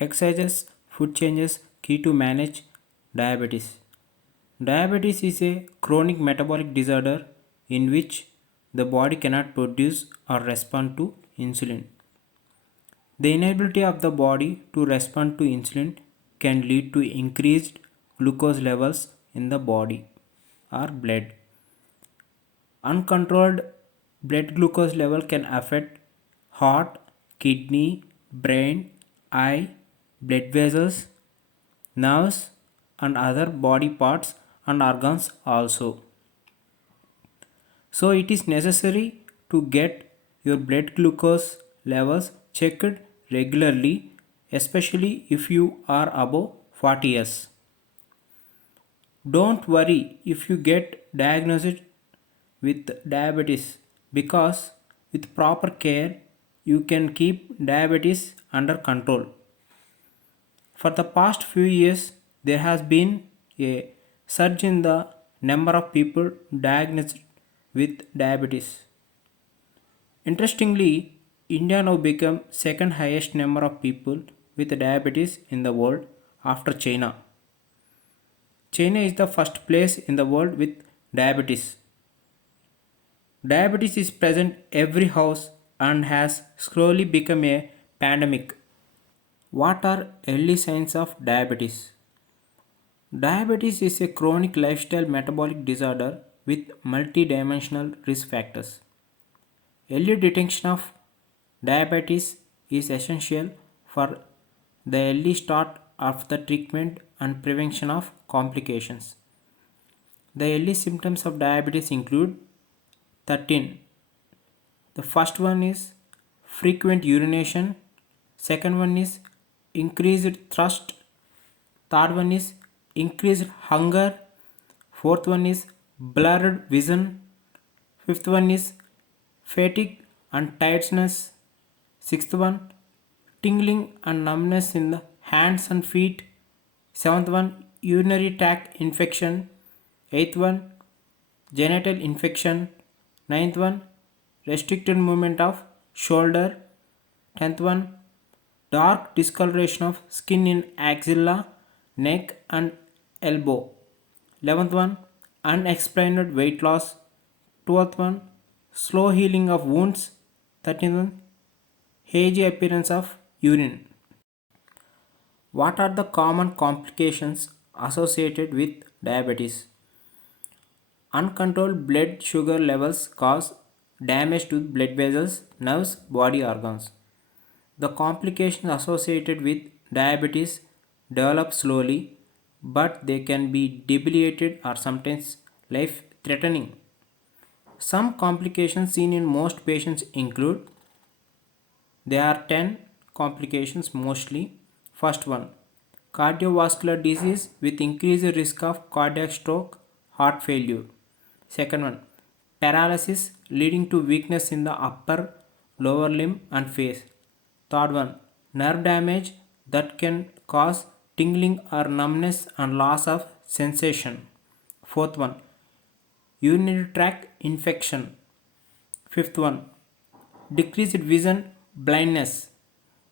Exercises, food changes key to manage diabetes. Diabetes is a chronic metabolic disorder in which the body cannot produce or respond to insulin. The inability of the body to respond to insulin can lead to increased glucose levels in the body or blood. Uncontrolled blood glucose level can affect heart, kidney, brain, eye, blood vessels, nerves, and other body parts and organs also. So it is necessary to get your blood glucose levels checked regularly, especially if you are above 40 years. Don't worry if you get diagnosed with diabetes because with proper care you can keep diabetes under control. For the past few years, there has been a surge in the number of people diagnosed with diabetes. Interestingly, India now become second highest number of people with diabetes in the world after China. China is the first place in the world with diabetes. Diabetes is present every house and has slowly become a pandemic. What are early signs of diabetes? Diabetes is a chronic lifestyle metabolic disorder with multidimensional risk factors. Early detection of diabetes is essential for the early start of the treatment and prevention of complications. The early symptoms of diabetes include 13. The first one is frequent urination, second one is increased thirst, third one is increased hunger, fourth one is blurred vision, fifth one is fatigue and tiredness, sixth one tingling and numbness in the hands and feet, seventh one urinary tract infection, eighth one genital infection, ninth one restricted movement of shoulder, 10th one dark discoloration of skin in axilla, neck and elbow, 11th one unexplained weight loss, 12th one slow healing of wounds, 13th one hazy appearance of urine. What are the common complications associated with diabetes? Uncontrolled blood sugar levels cause damage to blood vessels, nerves, body organs. The complications associated with diabetes develop slowly, but they can be debilitated or sometimes life threatening. Some complications seen in most patients include there are 10 complications mostly. First one cardiovascular disease with increased risk of cardiac stroke, heart failure. Second one paralysis leading to weakness in the upper, lower limb and face. Third one nerve damage that can cause tingling or numbness and loss of sensation. Fourth one urinary tract infection. Fifth one decreased vision, blindness.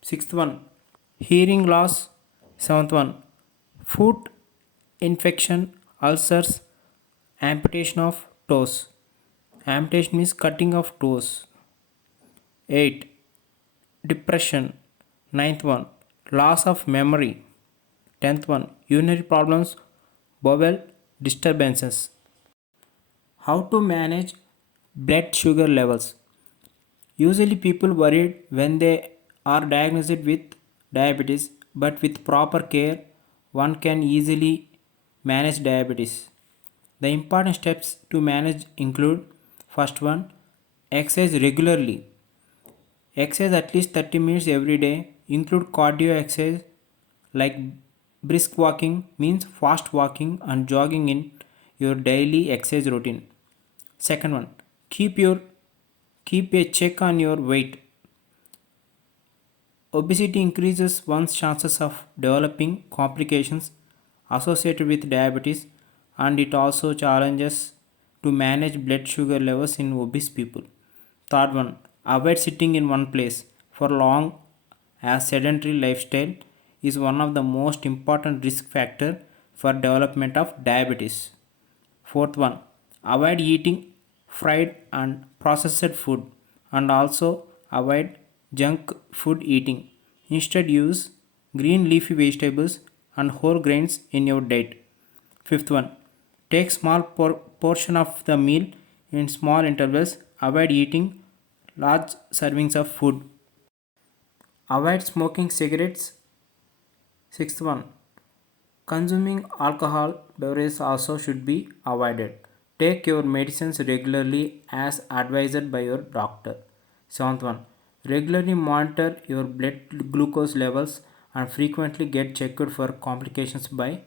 Sixth one hearing loss. Seventh one foot infection, ulcers, amputation of toes. Amputation means cutting of toes. 8. Depression. Ninth one loss of memory. 10th one urinary problems, bowel disturbances. How to manage blood sugar levels? Usually people worried when they are diagnosed with diabetes, but with proper care one can easily manage diabetes. The important steps to manage include first one exercise regularly. Exercise at least 30 minutes every day. Include cardio exercise like brisk walking means fast walking and jogging in your daily exercise routine. Second one, keep a check on your weight. Obesity increases one's chances of developing complications associated with diabetes and it also challenges to manage blood sugar levels in obese people. Third one, avoid sitting in one place for long as sedentary lifestyle is one of the most important risk factor for development of diabetes. Fourth one, avoid eating fried and processed food and also avoid junk food eating. Instead, use green leafy vegetables and whole grains in your diet. Fifth one, take small portion of the meal in small intervals. Avoid eating large servings of food. Avoid smoking cigarettes. Sixth one, consuming alcohol beverages also should be avoided. Take your medicines regularly as advised by your doctor. Seventh one, regularly monitor your blood glucose levels and frequently get checked for complications by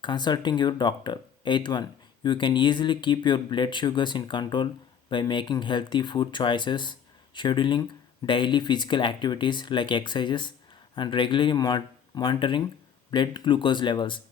consulting your doctor. Eighth one, you can easily keep your blood sugars in control by making healthy food choices, scheduling daily physical activities like exercises, and regularly monitoring blood glucose levels.